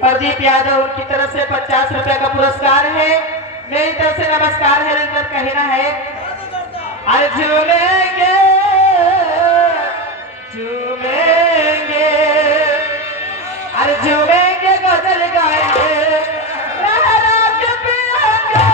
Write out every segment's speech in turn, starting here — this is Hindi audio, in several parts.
प्रदीप यादव उनकी तरफ से 50 रुपए का पुरस्कार है। मेरी तरफ से नमस्कार है। इनका कहना है अरे झूमेंगे झूमेंगे अरे झूमेंगे गजल गाएंगे लहरा के पिएंगे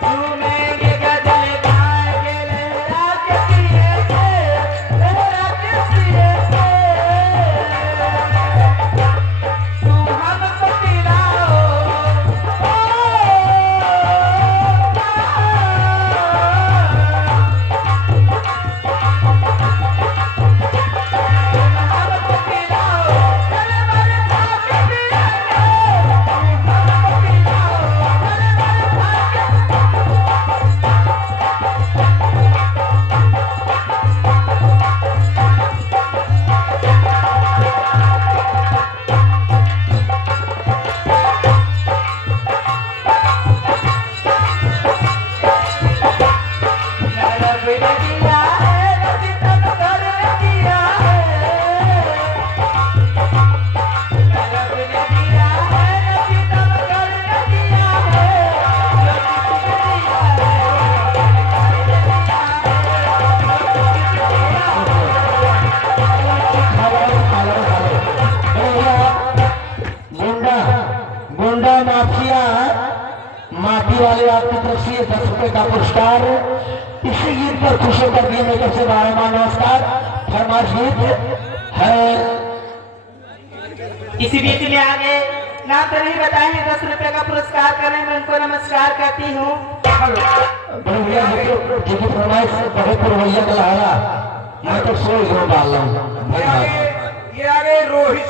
झूमेंगे गजल माफी वाले आपकी तरफ से 10 रुपए का पुरस्कार। इसी गीत पर खुशी कर दिए मेरे से बारहवां नमस्कार फरमाइश गीत है। इसी बीच में आगे नाम तो नहीं बताएंगे 10 रुपए का पुरस्कार करने में उनको नमस्कार करती हूँ। भैया फरमाइश बहुत भैया का लहरा मैं तो सो ही डाल रहा हूँ। ये आगे रोहित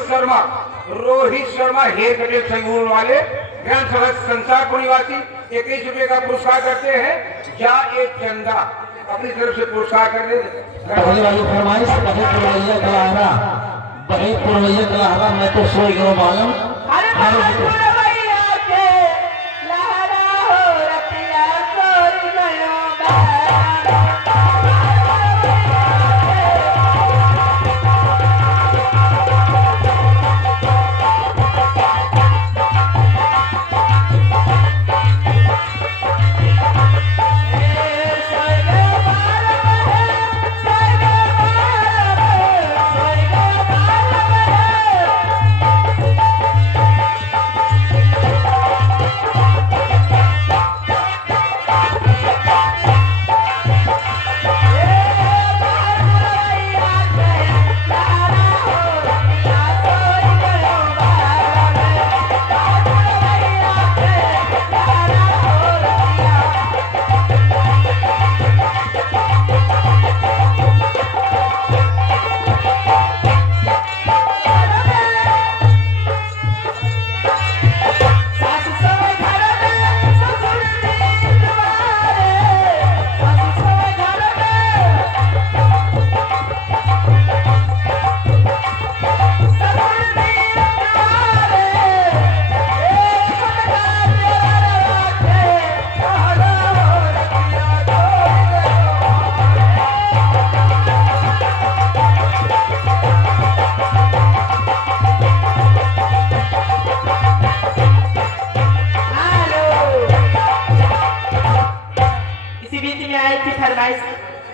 शर्मा हेयर कटिंग संगूर वाले ग्राम सभा संसारपुर निवासी 21 रुपए का पुरस्कार करते हैं। या एक चंदा अपनी तरफ से पुरस्कार कर दे। पहली वाली फरमाइश भैया का लहरा मैं तो सो ही मालूम।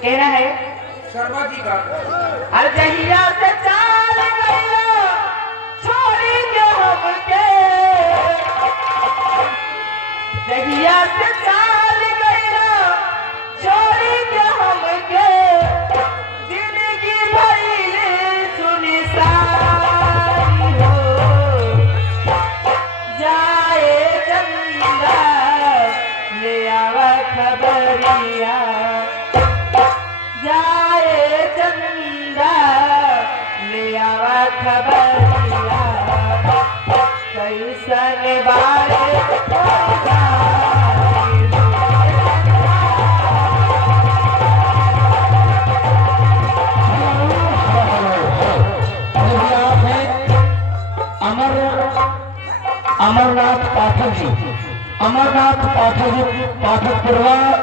कहना है शर्मा जी का अरे जहिया से चाल गइलो छोड़ेंगे हमके जहिया से चाल गइलो छोड़ेंगे हमके जिंदगी भइले सुनसान हो जाए चंदा ले आवा खबरिया जाए चंदा खबरिया कैसन बारे कोई जाई देखिए आप हैं अमरनाथ पाठक जी, अमरनाथ पाठक जी, पाठक परिवार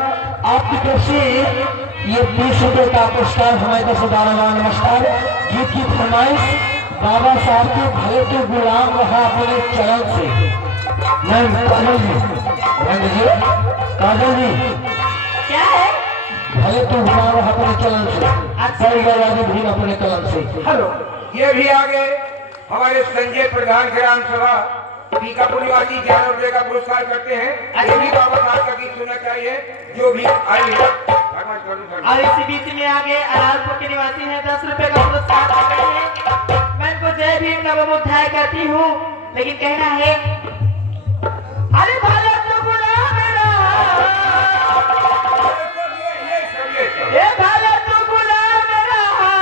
आपकी तरफ से ये 20 रुपए का पुरस्कार हमारी तरफ से दारावान नमस्कार। गीत की फरमाइश बाबा साहब के भले तो गुलाम रहा अपने चरण से। मैम काजल जी, ध्यान दीजिए काजल जी, क्या है? भले तो गुलाम रहा अपने चरण से, परिवार भी अपने कलम से। हेलो, ये भी आगे हमारे संजय प्रधान ग्राम सभा बीकापुर निवासी 11 रुपए का पुरस्कार करते हैं। ये भी बाबा साहब का गीत सुनना चाहिए जो भी आई है। और इसी बीच में आगे अलालपुर के निवासी हैं 10 रुपए का पुरस्कार कर रहे हैं। मैं इनको जय भीम नमो बुद्धाय कहती हूँ, लेकिन कहना है अरे भले तो गुलाम रहा, ये भले तो गुलाम रहा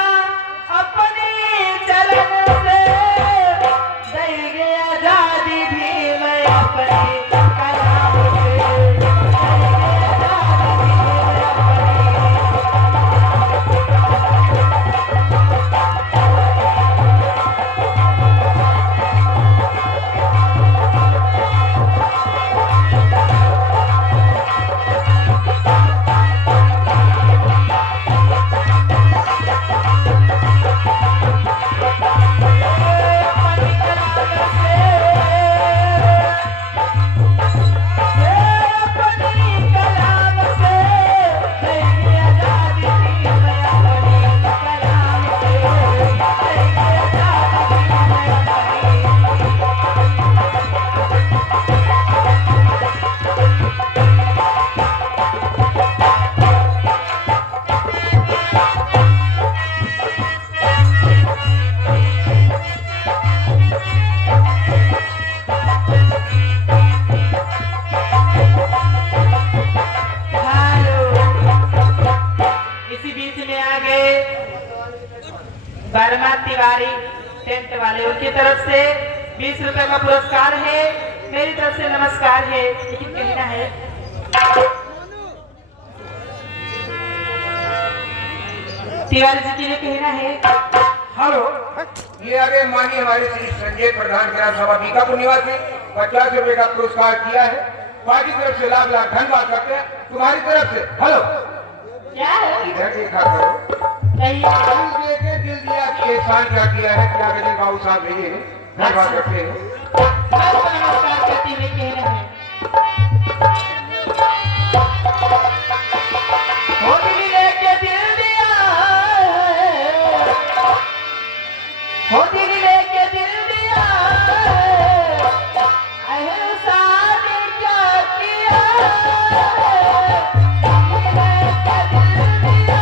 अपनी चलन से, दई गया आजादी भी मैं अपनी कलाम से, दई गया आजादी वर्मा तिवारी टेंट वाले, उनकी तरफ से 20 रुपए का पुरस्कार है। मेरी तरफ से नमस्कार है, लेकिन कहना है तिवारी जी के लिए कहना है हेलो, ये आगे माननीय हमारे श्री संजय प्रधान ग्राम सभा बीकापुर निवासी 50 रुपए का पुरस्कार किया है। पार्टी की तरफ से लाख लाख धन्यवाद करते हैं तुम्हारी तरफ से। हेलो, क्या है? इधर देखा करो, कहिए। दिल दे के दिल दिया कि एहसान क्या किया है, क्या कहते बाबू साहब भेजे हैं, धन्यवाद करते हैं। मैं तो नमस्कार करती हुई कहना है हो दिल लेके दिल दिया, हो दिल लेके दिल दिया, एहसान क्या किया, दिल लेके दिल दिया।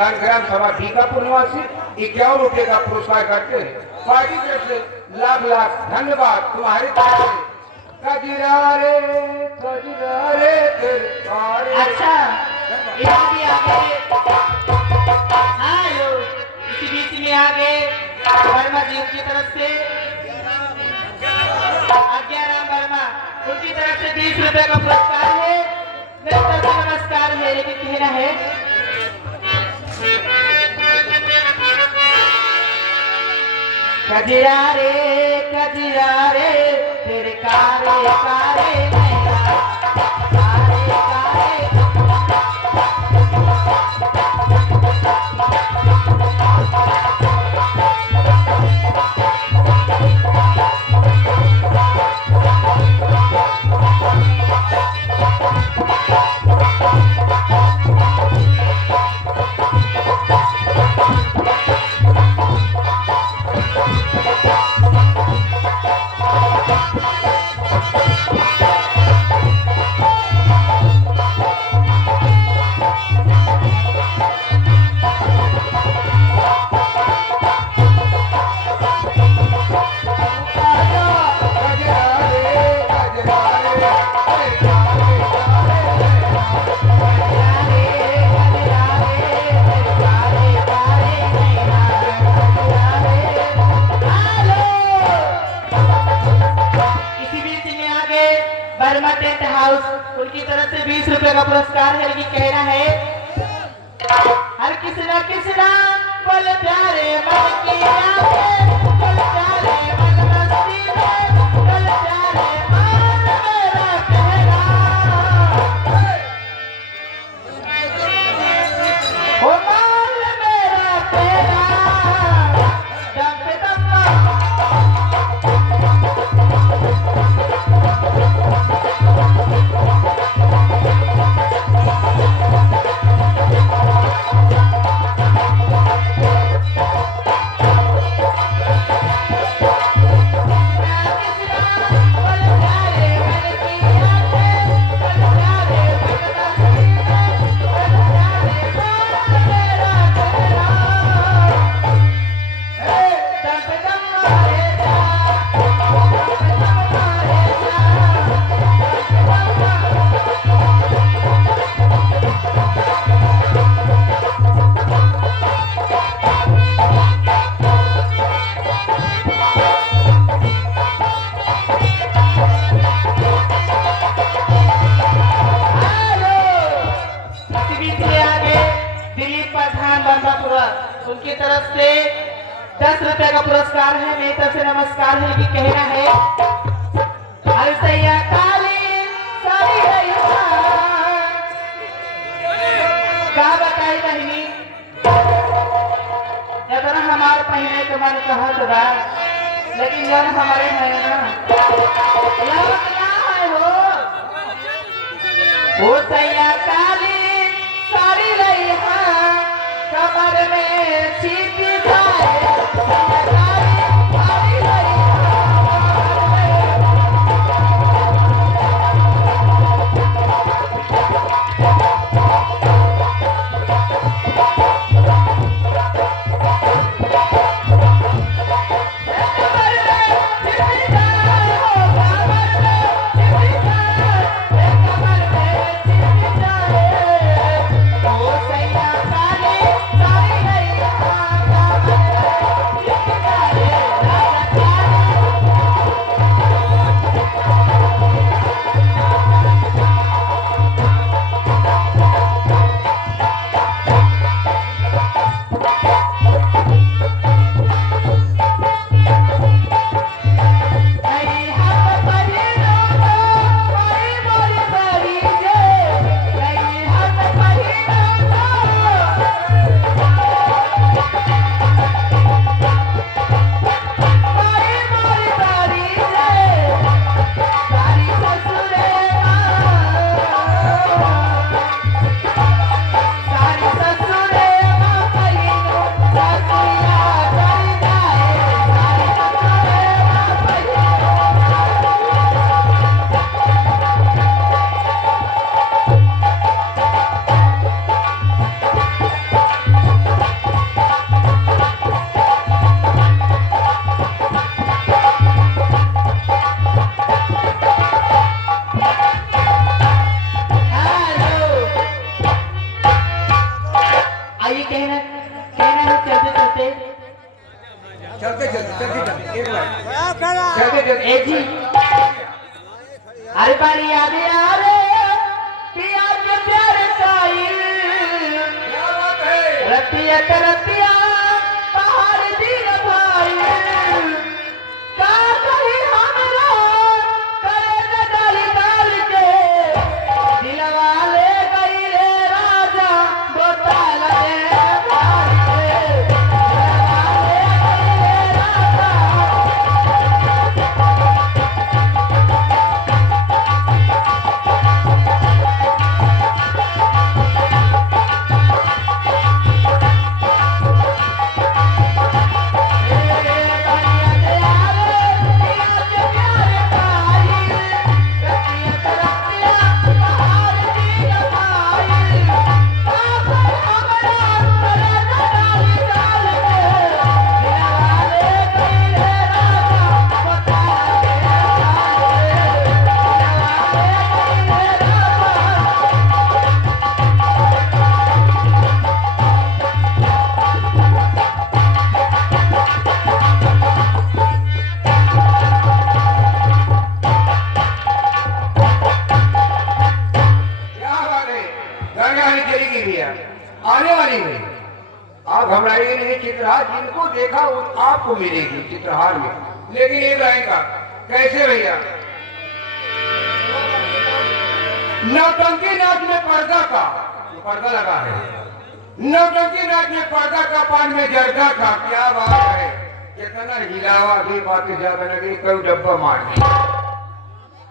प्रधान ग्राम सभा टीकापुर निवासी 51 रुपए का पुरस्कार करते हैं। पार्टी की तरफ से लाख लाख धन्यवाद। तुम्हारी तरफ से कजरा रे तेरे अच्छा इधर भी आगे। हेलो इसी बीच में आगे वर्मा जी की तरफ से आज्ञाराम वर्मा उनकी तरफ से 20 रुपए का पुरस्कार है। मेरी तरफ से नमस्कार है, लेकिन कहना है कजरा रे तेरे कारे कारे नैना, कारे कारे। वर्मा टेंट हाउस उनकी तरफ से 20 रुपए का पुरस्कार है, लेकिन कहना है हर किसना बोल प्यारे मन की आंखें, बोल प्यारे मन मस्ती में, बोल प्यारे मन मेरा कहना, ओ मान मेरा कहना, दम पे दम उनकी तरफ से 10 रुपए का पुरस्कार है। मेरी तरफ से नमस्कार है, लेकिन कहना है हर सैया काली सारी रैया का बताई बहनी जरा हमारे पहने के मन कहत बा, लेकिन जन हमारे है ना यह क्या है हो सैया काली सारी रैया कमर में छिपी जाए कमर में छिपी जाए अरे बड़ी याद आ रे पिया के प्यारे साई क्या बात है? रतिया करतिया पहाड़ दिन भाई का कही हमरा करे न डाली डाल के दिलवा ले गई रे राजा गोताल रे भाई के दिलवा ले गई रे राजा क्या बात है? गंगा नहीं चलेगी भैया, आने वाली है। आप घबराइए नहीं, चित्रहार जिनको देखा वो आपको मिलेगी चित्रहार में। लेकिन एक लाइन का कैसे भैया? नौटंकी नाच में पर्दा का, जो पर्दा लगा है, नौटंकी नाच में पर्दा का, पान में जर्दा का। क्या बात है? कितना हिलावा भी बातें ज्यादा लगे, कई डब्बा मार दी।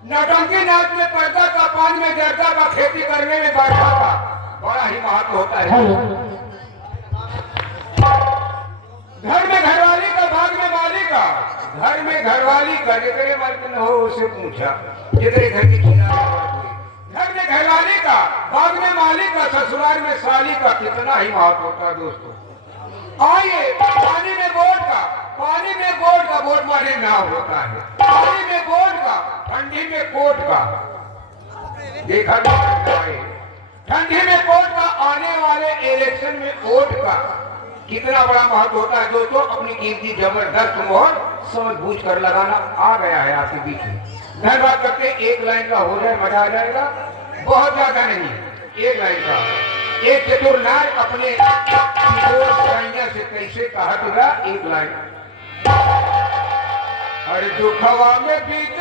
नौटंकी नाच में पर्दा का, पान में जर्दा का, खेती करने में बाढ़ा का। बड़ा ही महत्व होता है। घर में घरवाली का, बाग में माली का। घर में घरवाली का, जितने मालकिन हो उसे पूछा, जितने घर की किनारे हुई। घर में घरवाली का, बाग में माली का, ससुराल में साली का। कितना ही महत्व होता है दोस्तों। आइए, पानी में बोट का, पानी में बोट का, बोट मारे नाव होता है। पानी में बोट का, ठंडी में कोट का। देखा नहीं, ठंडी में कोट का, आने वाले इलेक्शन में वोट का। कितना बड़ा महत्व होता है दोस्तों। अपनी कीमती जबरदस्त मोहर समझ बूझ कर लगाना आ गया है आपके बीच में। धन्यवाद करते हैं। एक लाइन का हो जाए मजा आ जाएगा, बहुत ज्यादा नहीं, एक लाइन का। एक चतुर नार अपने कन्या से कैसे कहतगा, एक लाइन। हर दुखवा में बीत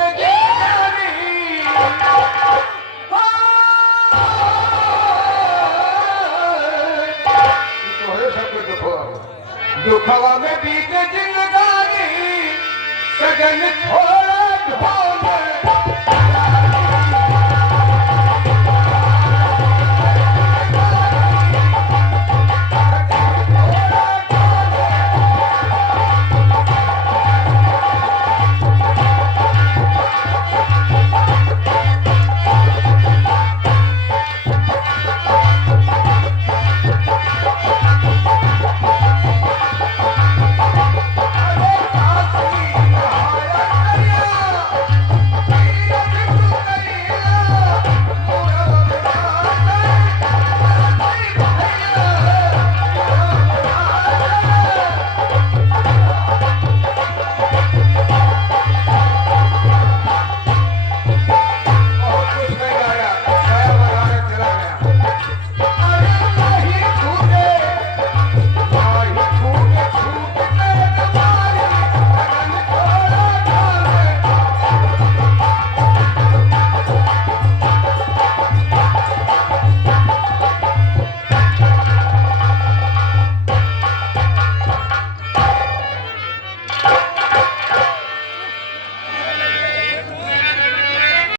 दुखवा में बीत जिंदगानी, सजन छोड़ा